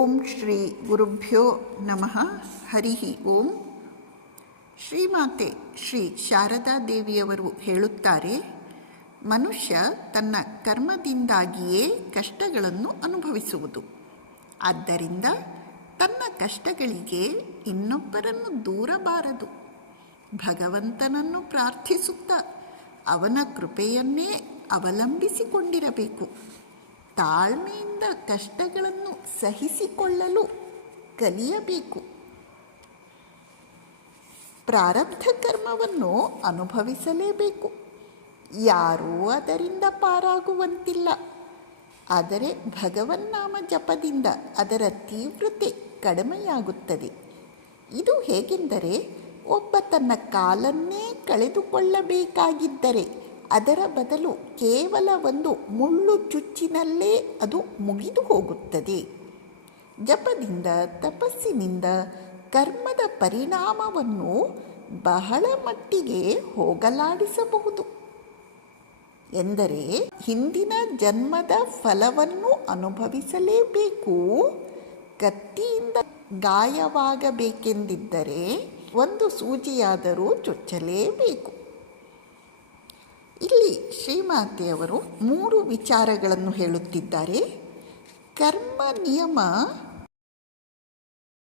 ಓಂ ಶ್ರೀ ಗುರುಭ್ಯೋ ನಮಃ. ಹರಿ ಓಂ. ಶ್ರೀಮಾತೆ ಶ್ರೀ ಶಾರದಾ ದೇವಿಯವರು ಹೇಳುತ್ತಾರೆ, ಮನುಷ್ಯ ತನ್ನ ಕರ್ಮದಿಂದಾಗಿಯೇ ಕಷ್ಟಗಳನ್ನು ಅನುಭವಿಸುವುದು. ಆದ್ದರಿಂದ ತನ್ನ ಕಷ್ಟಗಳಿಗೆ ಇನ್ನೊಬ್ಬರನ್ನು ದೂರಬಾರದು. ಭಗವಂತನನ್ನು ಪ್ರಾರ್ಥಿಸುತ್ತಾ ಅವನ ಕೃಪೆಯನ್ನೇ ಅವಲಂಬಿಸಿಕೊಂಡಿರಬೇಕು. ತಾಳ್ಮೆಯಿಂದ ಕಷ್ಟಗಳನ್ನು ಸಹಿಸಿಕೊಳ್ಳಲು ಕಲಿಯಬೇಕು. ಪ್ರಾರಬ್ಧ ಕರ್ಮವನ್ನು ಅನುಭವಿಸಲೇಬೇಕು. ಯಾರೂ ಅದರಿಂದ ಪಾರಾಗುವಂತಿಲ್ಲ. ಆದರೆ ಭಗವನ್ನಾಮ ಜಪದಿಂದ ಅದರ ತೀವ್ರತೆ ಕಡಿಮೆಯಾಗುತ್ತದೆ. ಇದು ಹೇಗೆಂದರೆ, ಒಬ್ಬ ತನ್ನ ಕಾಲನ್ನೇ ಕಳೆದುಕೊಳ್ಳಬೇಕಾಗಿದ್ದರೆ ಅದರ ಬದಲು ಕೇವಲ ಒಂದು ಮುಳ್ಳು ಚುಚ್ಚಿನಲ್ಲೇ ಅದು ಮುಗಿದು ಹೋಗುತ್ತದೆ. ಜಪದಿಂದ, ತಪಸ್ಸಿನಿಂದ ಕರ್ಮದ ಪರಿಣಾಮವನ್ನು ಬಹಳ ಮಟ್ಟಿಗೆ ಹೋಗಲಾಡಿಸಬಹುದು. ಎಂದರೆ ಹಿಂದಿನ ಜನ್ಮದ ಫಲವನ್ನು ಅನುಭವಿಸಲೇಬೇಕು. ಕತ್ತಿಯಿಂದ ಗಾಯವಾಗಬೇಕೆಂದಿದ್ದರೆ ಒಂದು ಸೂಜಿಯಾದರೂ ಚುಚ್ಚಲೇಬೇಕು. ಇಲ್ಲಿ ಶ್ರೀಮಾತೆಯವರು 3 ವಿಚಾರಗಳನ್ನು ಹೇಳುತ್ತಿದ್ದಾರೆ. ಕರ್ಮ ನಿಯಮ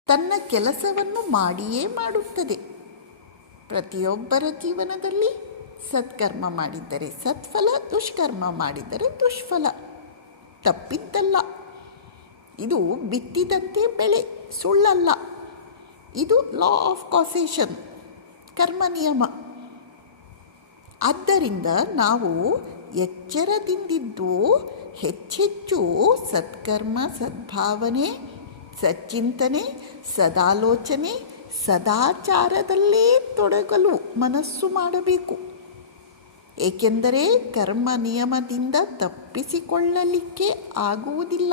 ತನ್ನ ಕೆಲಸವನ್ನು ಮಾಡಿಯೇ ಮಾಡುತ್ತದೆ. ಪ್ರತಿಯೊಬ್ಬರ ಜೀವನದಲ್ಲಿ ಸತ್ಕರ್ಮ ಮಾಡಿದ್ದರೆ ಸತ್ಫಲ, ದುಷ್ಕರ್ಮ ಮಾಡಿದರೆ ದುಷ್ಫಲ. ತಪ್ಪಿದ್ದಲ್ಲ. ಇದು ಬಿತ್ತಿದಂತೆ ಬೆಳೆ, ಸುಳ್ಳಲ್ಲ. ಇದು ಲಾ ಆಫ್ ಕಾಸೇಷನ್, ಕರ್ಮ ನಿಯಮ. ಆದ್ದರಿಂದ ನಾವು ಎಚ್ಚರದಿಂದಿದ್ದು ಹೆಚ್ಚೆಚ್ಚು ಸತ್ಕರ್ಮ, ಸದ್ಭಾವನೆ, ಸಚ್ಚಿಂತನೆ, ಸದಾಲೋಚನೆ, ಸದಾಚಾರದಲ್ಲೇ ತೊಡಗಲು ಮನಸ್ಸು ಮಾಡಬೇಕು. ಏಕೆಂದರೆ ಕರ್ಮ ನಿಯಮದಿಂದ ತಪ್ಪಿಸಿಕೊಳ್ಳಲಿಕ್ಕೆ ಆಗುವುದಿಲ್ಲ.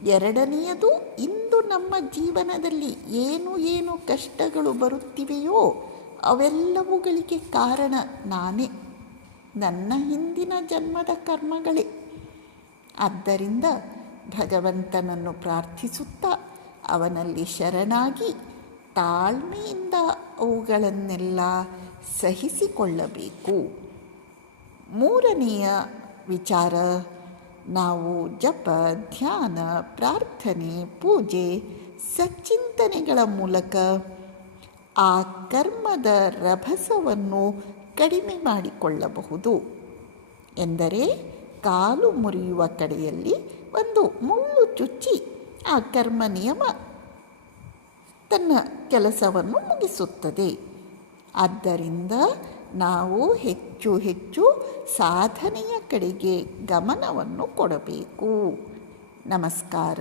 ಎರಡನೆಯದು, ಇಂದು ನಮ್ಮ ಜೀವನದಲ್ಲಿ ಏನು ಕಷ್ಟಗಳು ಬರುತ್ತಿವೆಯೋ ಅವೆಲ್ಲವುಗಳಿಗೆ ಕಾರಣ ನಾನೇ, ನನ್ನ ಹಿಂದಿನ ಜನ್ಮದ ಕರ್ಮಗಳೇ. ಆದ್ದರಿಂದ ಭಗವಂತನನ್ನು ಪ್ರಾರ್ಥಿಸುತ್ತಾ ಅವನಲ್ಲಿ ಶರಣಾಗಿ ತಾಳ್ಮೆಯಿಂದ ಅವುಗಳನ್ನೆಲ್ಲ ಸಹಿಸಿಕೊಳ್ಳಬೇಕು. 3ನೆಯ ವಿಚಾರ, ನಾವು ಜಪ, ಧ್ಯಾನ, ಪ್ರಾರ್ಥನೆ, ಪೂಜೆ, ಸಚ್ಚಿಂತನೆಗಳ ಮೂಲಕ ಆ ಕರ್ಮದ ರಭಸವನ್ನು ಕಡಿಮೆ ಮಾಡಿಕೊಳ್ಳಬಹುದು. ಎಂದರೆ ಕಾಲು ಮುರಿಯುವ ಕಡೆಯಲ್ಲಿ ಒಂದು ಮುಳ್ಳು ಚುಚ್ಚಿ ಆ ಕರ್ಮ ನಿಯಮ ತನ್ನ ಕೆಲಸವನ್ನು ಮುಗಿಸುತ್ತದೆ. ಆದ್ದರಿಂದ ನಾವು ಹೆಚ್ಚು ಸಾಧನೆಯ ಕಡೆಗೆ ಗಮನವನ್ನು ಕೊಡಬೇಕು. ನಮಸ್ಕಾರ.